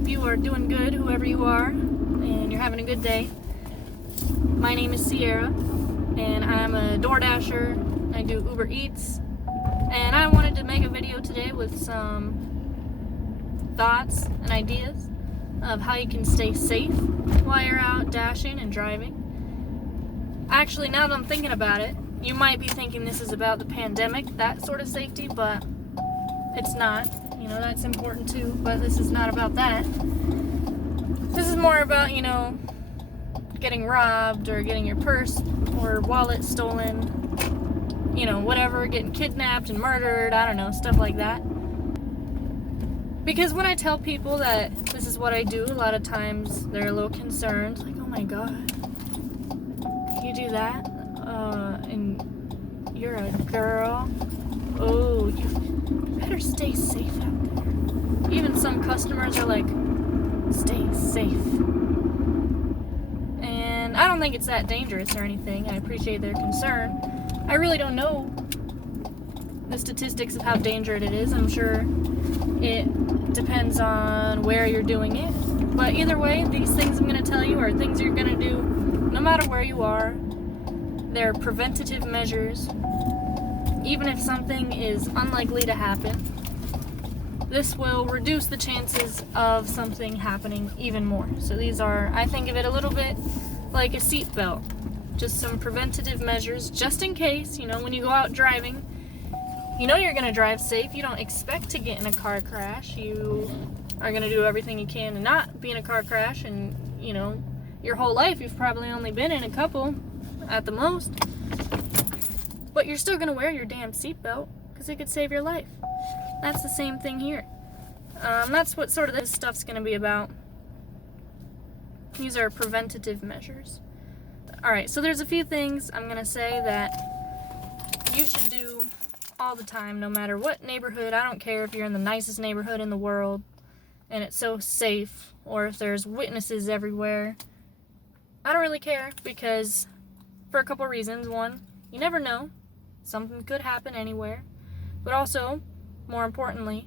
hope you are doing good, whoever you are, and you're having a good day. My name is Sierra, and I'm a DoorDasher. I do Uber Eats, and I wanted to make a video today with some thoughts and ideas of how you can stay safe while you're out dashing and driving. Actually, now that I'm thinking about it, you might be thinking this is about the pandemic, that sort of safety, but it's not. You know, that's important too, but this is not about that. This is more about, getting robbed or getting your purse or wallet stolen, whatever, getting kidnapped and murdered, I don't know, stuff like that. Because when I tell people that this is what I do, a lot of times they're a little concerned, like, oh my god, you do that? And you're a girl? Oh, you better stay safe out there. Even some customers are like, stay safe. And I don't think it's that dangerous or anything. I appreciate their concern. I really don't know the statistics of how dangerous it is. I'm sure it depends on where you're doing it. But either way, these things I'm going to tell you are things you're going to do no matter where you are. They're preventative measures. Even if something is unlikely to happen, this will reduce the chances of something happening even more. So these are, I think of it a little bit like a seatbelt. Just some preventative measures, just in case, when you go out driving, you're going to drive safe. You don't expect to get in a car crash. You are going to do everything you can to not be in a car crash. And, your whole life you've probably only been in a couple at the most. But you're still going to wear your damn seatbelt because it could save your life. That's the same thing here. That's what sort of this stuff's going to be about. These are preventative measures. Alright, so there's a few things I'm going to say that you should do all the time, no matter what neighborhood. I don't care if you're in the nicest neighborhood in the world and it's so safe, or if there's witnesses everywhere. I don't really care, because for a couple reasons. One, you never know. Something could happen anywhere. But also, more importantly,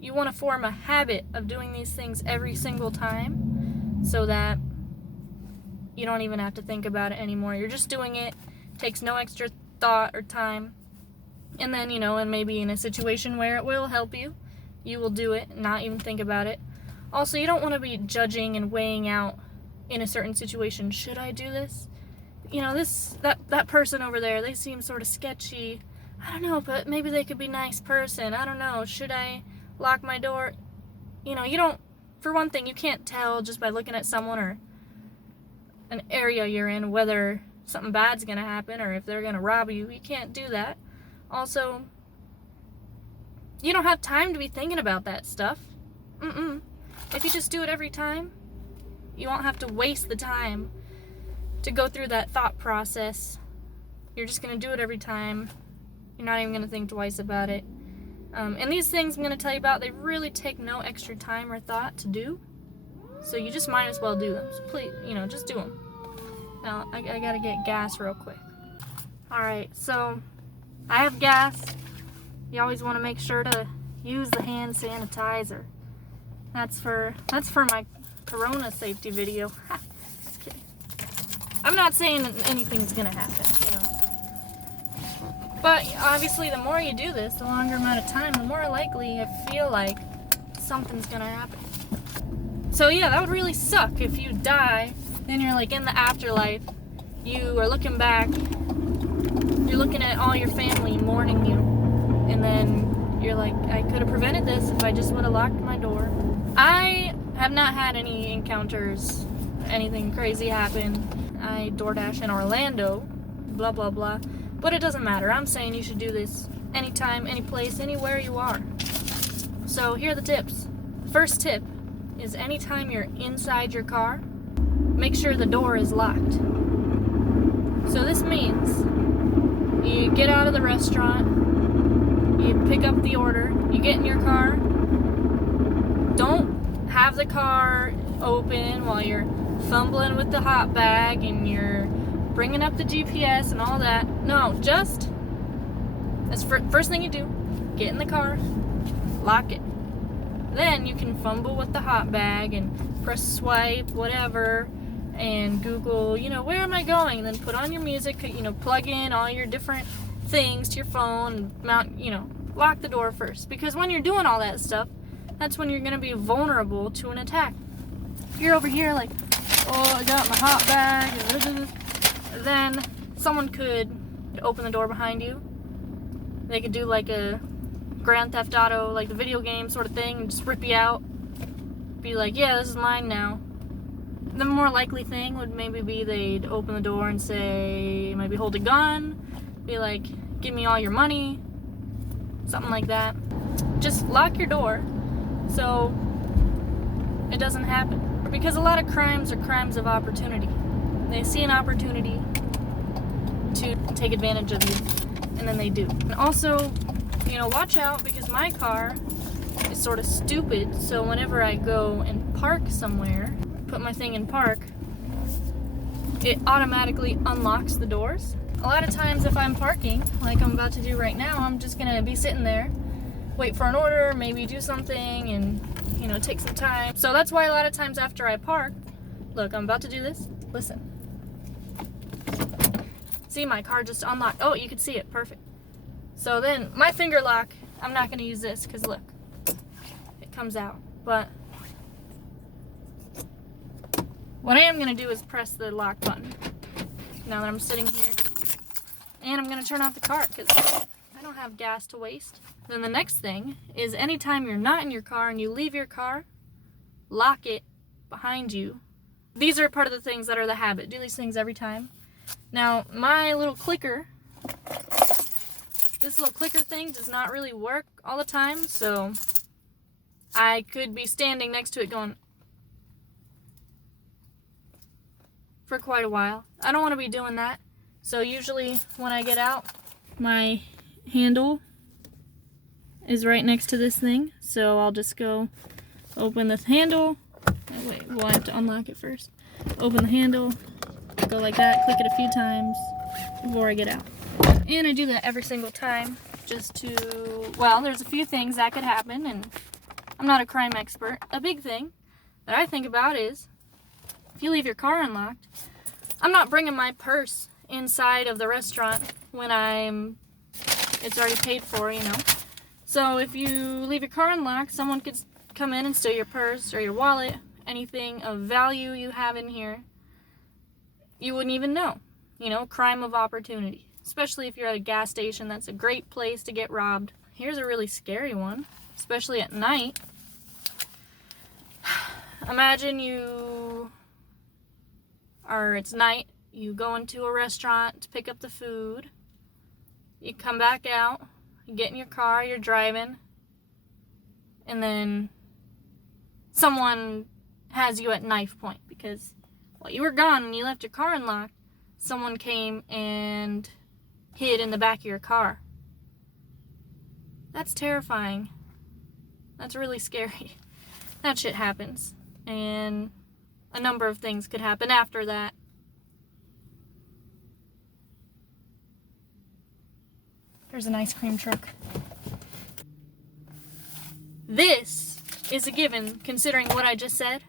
you want to form a habit of doing these things every single time so that you don't even have to think about it anymore. You're just doing it. Takes no extra thought or time. And then, and maybe in a situation where it will help you, you will do it, not even think about it. Also, you don't want to be judging and weighing out in a certain situation. Should I do this? That person over there, they seem sort of sketchy. I don't know, but maybe they could be a nice person. I don't know. Should I lock my door? You don't, for one thing, you can't tell just by looking at someone or an area you're in whether something bad's going to happen or if they're going to rob you. You can't do that. Also, you don't have time to be thinking about that stuff. If you just do it every time, you won't have to waste the time to go through that thought process. You're just going to do it every time. You're not even going to think twice about it. And these things I'm going to tell you about, they really take no extra time or thought to do. So you just might as well do them. So please, just do them. Now, I got to get gas real quick. Alright, so I have gas. You always want to make sure to use the hand sanitizer. That's for my Corona safety video. Just kidding. I'm not saying that anything's gonna happen, But obviously, the more you do this, the longer amount of time, the more likely I feel like something's gonna happen. So yeah, that would really suck if you die, then you're like in the afterlife, you are looking back, you're looking at all your family mourning you, and then you're like, I could have prevented this if I just would have locked my door. I have not had any encounters, anything crazy happen. I DoorDash in Orlando, blah blah blah. But it doesn't matter. I'm saying you should do this anytime, any place, anywhere you are. So here are the tips. First tip is anytime you're inside your car, make sure the door is locked. So this means you get out of the restaurant, you pick up the order, you get in your car. Don't have the car open while you're fumbling with the hot bag and you're bringing up the GPS and all that. No, that's first thing you do. Get in the car, lock it. Then you can fumble with the hot bag and press swipe, whatever, and Google, where am I going? And then put on your music, plug in all your different things to your phone, and mount, lock the door first. Because when you're doing all that stuff, that's when you're going to be vulnerable to an attack. If you're over here like, oh, I got my hot bag, then someone could open the door behind you. They could do like a Grand Theft Auto, like the video game sort of thing, and just rip you out. Be like, yeah, this is mine now. The more likely thing would maybe be they'd open the door and say, maybe hold a gun, be like, give me all your money, something like that. Just lock your door so it doesn't happen. Because a lot of crimes are crimes of opportunity. They see an opportunity to take advantage of you, and then they do. And also, watch out, because my car is sort of stupid, so whenever I go and park somewhere, put my thing in park, it automatically unlocks the doors. A lot of times if I'm parking, like I'm about to do right now, I'm just gonna be sitting there, wait for an order, maybe do something, and take some time. So that's why a lot of times after I park, look, I'm about to do this, listen. See, my car just unlocked. Oh, you can see it, perfect. So then, my finger lock, I'm not gonna use this, because look, it comes out. But what I am gonna do is press the lock button, now that I'm sitting here. And I'm gonna turn off the car, because I don't have gas to waste. Then the next thing is, anytime you're not in your car and you leave your car, lock it behind you. These are part of the things that are the habit. Do these things every time. Now, my little clicker, this little clicker thing does not really work all the time, so I could be standing next to it going for quite a while. I don't want to be doing that. So usually when I get out, my handle is right next to this thing, so I'll just go open the handle. Oh, wait, well, I have to unlock it first. Open the handle, go like that, click it a few times before I get out. And I do that every single time, just to, well, there's a few things that could happen, and I'm not a crime expert. A big thing that I think about is, if you leave your car unlocked, I'm not bringing my purse inside of the restaurant when it's already paid for, So if you leave your car unlocked, someone could come in and steal your purse or your wallet, anything of value you have in here. You wouldn't even know. Crime of opportunity. Especially if you're at a gas station, that's a great place to get robbed. Here's a really scary one, especially at night. Imagine it's night, you go into a restaurant to pick up the food, you come back out, you get in your car, you're driving, and then someone has you at knife point because while you were gone and you left your car unlocked, someone came and hid in the back of your car. That's terrifying. That's really scary. That shit happens. And a number of things could happen after that. There's an ice cream truck. This is a given considering what I just said.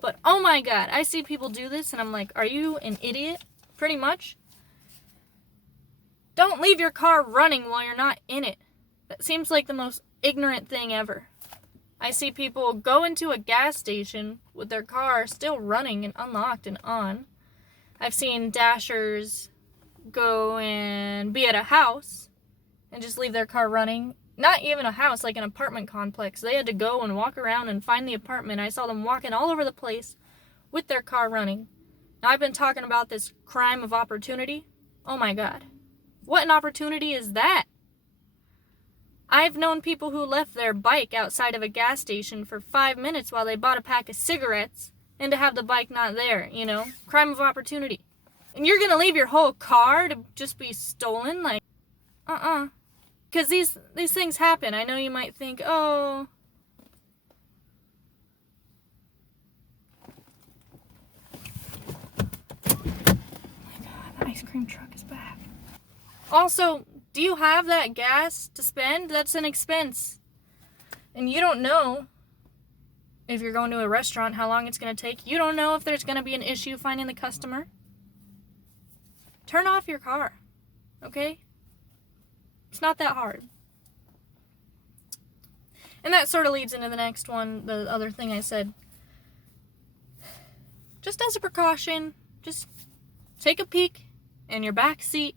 But oh my god, I see people do this and I'm like, are you an idiot? Pretty much. Don't leave your car running while you're not in it. That seems like the most ignorant thing ever. I see people go into a gas station with their car still running and unlocked and on. I've seen dashers go and be at a house and just leave their car running. Not even a house, like an apartment complex. They had to go and walk around and find the apartment. I saw them walking all over the place with their car running. Now, I've been talking about this crime of opportunity. Oh my god. What an opportunity is that? I've known people who left their bike outside of a gas station for 5 minutes while they bought a pack of cigarettes and to have the bike not there, Crime of opportunity. And you're gonna leave your whole car to just be stolen? Like, Because these things happen. I know you might think, oh... Oh my god, the ice cream truck is back. Also, do you have that gas to spend? That's an expense. And you don't know If you're going to a restaurant, how long it's going to take. You don't know if there's going to be an issue finding the customer. Turn off your car, okay? It's not that hard. And that sort of leads into the next one, the other thing I said. Just as a precaution, just take a peek in your back seat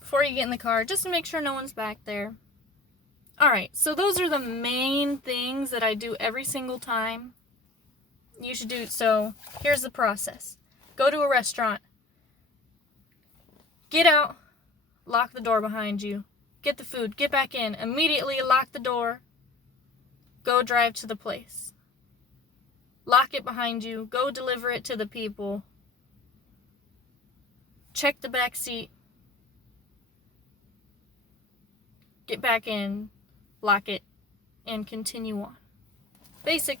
before you get in the car, just to make sure no one's back there. Alright, so those are the main things that I do every single time. You should do, so here's the process. Go to a restaurant. Get out, lock the door behind you. Get the food, get back in, immediately lock the door. Go drive to the place. Lock it behind you, go deliver it to the people. Check the back seat. Get back in, lock it, and continue on. Basic.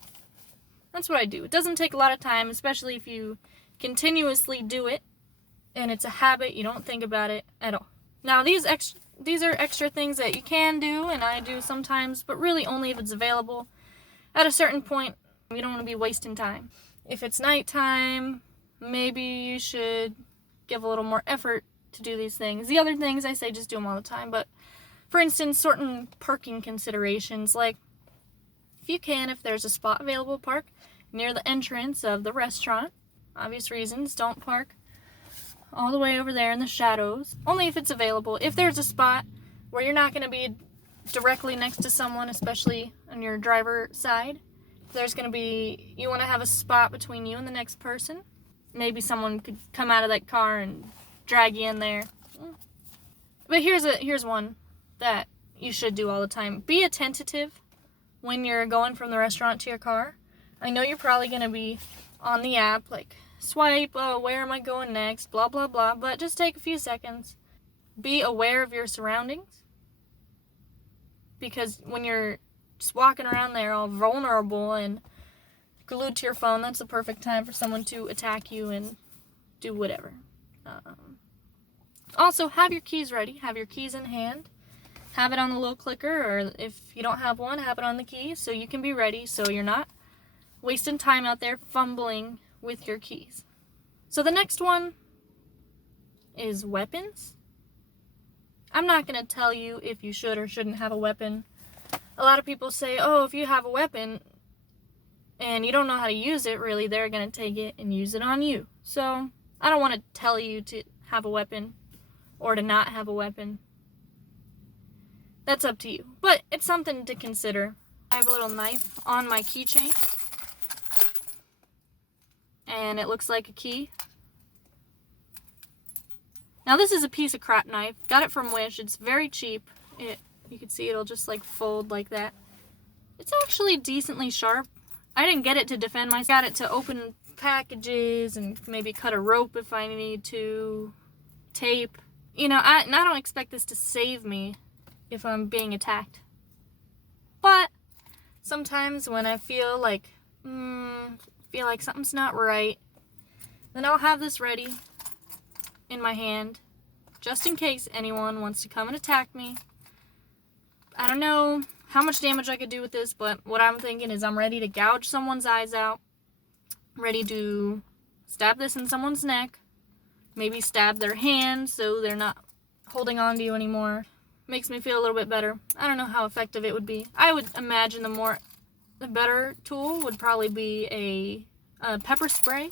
That's what I do. It doesn't take a lot of time, especially if you continuously do it, and it's a habit, you don't think about it at all. Now, these are extra things that you can do, and I do sometimes, but really only if it's available. At a certain point, you don't want to be wasting time. If it's nighttime, maybe you should give a little more effort to do these things. The other things, I say just do them all the time, but for instance, certain parking considerations, like if there's a spot available, park near the entrance of the restaurant. Obvious reasons, don't park all the way over there in the shadows. Only if it's available. If there's a spot where you're not going to be directly next to someone, especially on your driver side, you want to have a spot between you and the next person. Maybe someone could come out of that car and drag you in there. But here's one that you should do all the time. Be attentive when you're going from the restaurant to your car. I know you're probably going to be on the app, like, swipe, oh, where am I going next, blah, blah, blah, but just take a few seconds. Be aware of your surroundings. Because when you're just walking around there all vulnerable and glued to your phone, that's the perfect time for someone to attack you and do whatever. Also, have your keys ready. Have your keys in hand. Have it on the little clicker, or if you don't have one, have it on the keys so you can be ready, so you're not wasting time out there fumbling with your keys. So the next one is weapons. I'm not going to tell you if you should or shouldn't have a weapon. A lot of people say, oh, if you have a weapon and you don't know how to use it, really, they're going to take it and use it on you. So I don't want to tell you to have a weapon or to not have a weapon. That's up to you. But it's something to consider. I have a little knife on my keychain. And it looks like a key. Now this is a piece of crap knife. Got it from Wish. It's very cheap. You can see it'll just like fold like that. It's actually decently sharp. I didn't get it to defend myself. I got it to open packages and maybe cut a rope if I need to. Tape. You know, I don't expect this to save me if I'm being attacked. But sometimes when I feel like something's not right, then I'll have this ready in my hand just in case anyone wants to come and attack me. I don't know how much damage I could do with this, but what I'm thinking is I'm ready to gouge someone's eyes out, ready to stab this in someone's neck, maybe stab their hand so they're not holding on to you anymore. Makes me feel a little bit better. I don't know how effective it would be. I would imagine the better tool would probably be a pepper spray,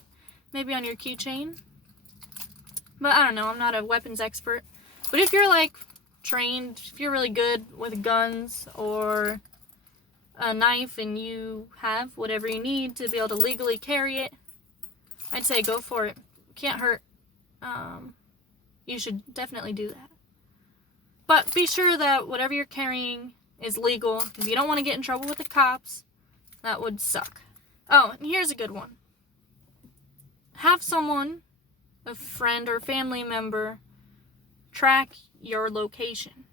maybe on your keychain. But I don't know, I'm not a weapons expert. But if you're like trained, if you're really good with guns or a knife and you have whatever you need to be able to legally carry it, I'd say go for it. Can't hurt. You should definitely do that. But be sure that whatever you're carrying is legal, because you don't want to get in trouble with the cops. That would suck. Oh, and here's a good one. Have someone, a friend or family member, track your location.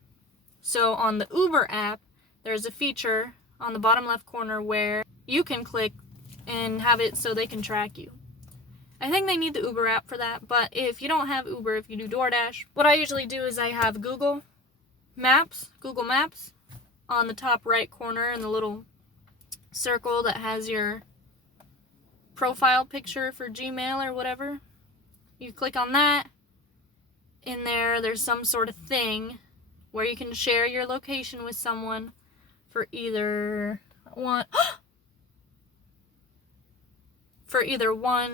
So on the Uber app, there's a feature on the bottom left corner where you can click and have it so they can track you. I think they need the Uber app for that, but if you don't have Uber, if you do DoorDash, what I usually do is I have Google Maps on the top right corner in the little circle that has your profile picture for Gmail or whatever. You click on that. In there, there's some sort of thing where you can share your location with someone for either 1,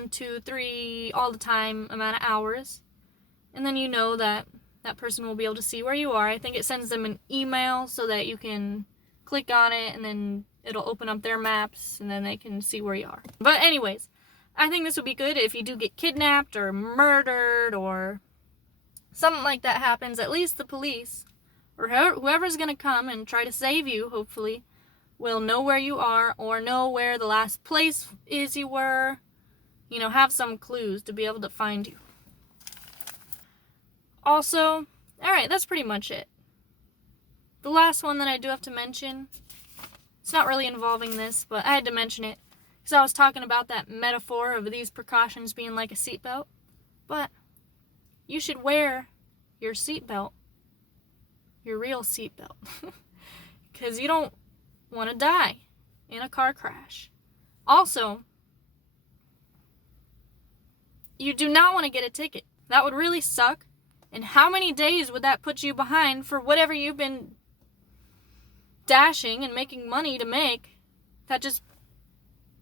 2, 3, all the time amount of hours. And then you know that that person will be able to see where you are. I think it sends them an email so that you can click on it and then it'll open up their maps and then they can see where you are. But anyways, I think this would be good if you do get kidnapped or murdered or something like that happens. At least the police or whoever's going to come and try to save you, hopefully, will know where you are or know where the last place is you were. You know, have some clues to be able to find you. Also, alright, that's pretty much it. The last one that I do have to mention, it's not really involving this, but I had to mention it because I was talking about that metaphor of these precautions being like a seatbelt. But you should wear your seatbelt, your real seatbelt, because you don't want to die in a car crash. Also, you do not want to get a ticket. That would really suck. And how many days would that put you behind for whatever you've been dashing and making money to make? That just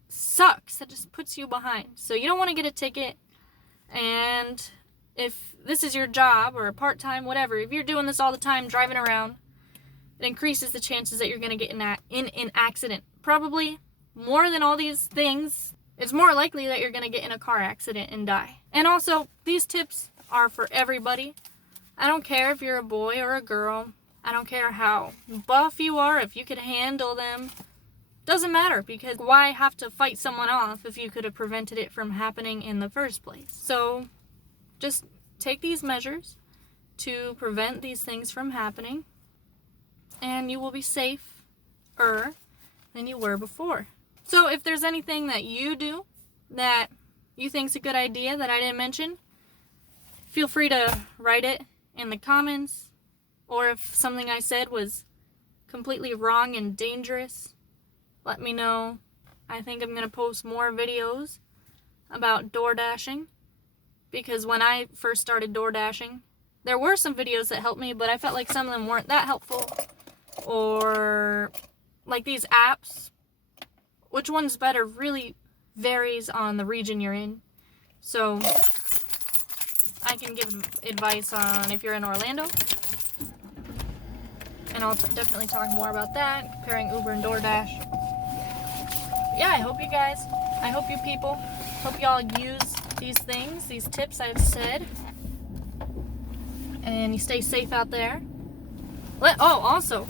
sucks. That just puts you behind. So you don't want to get a ticket. And if this is your job or part-time, whatever, if you're doing this all the time, driving around, it increases the chances that you're going to get in an accident. Probably more than all these things. It's more likely that you're going to get in a car accident and die. And also, these tips are for everybody. I don't care if you're a boy or a girl. I don't care how buff you are, if you could handle them. Doesn't matter, because why have to fight someone off if you could have prevented it from happening in the first place? So just take these measures to prevent these things from happening, and you will be safer than you were before. So if there's anything that you do that you think's a good idea that I didn't mention, feel free to write it in the comments. Or if something I said was completely wrong and dangerous, let me know. I think I'm going to post more videos about Doordashing, because when I first started Doordashing, there were some videos that helped me, but I felt like some of them weren't that helpful. Or like these apps, which one's better really varies on the region you're in. So I can give advice on if you're in Orlando, and I'll definitely talk more about that, comparing Uber and DoorDash. Yeah, I hope you people, hope y'all use these things, these tips I've said, and you stay safe out there. Also,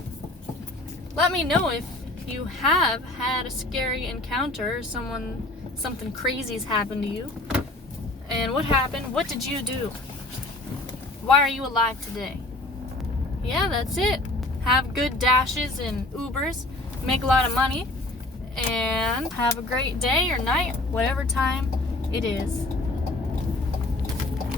let me know if you have had a scary encounter, something crazy's happened to you. And what happened? What did you do? Why are you alive today? Yeah, that's it. Have good dashes and Ubers. Make a lot of money. And have a great day or night, whatever time it is.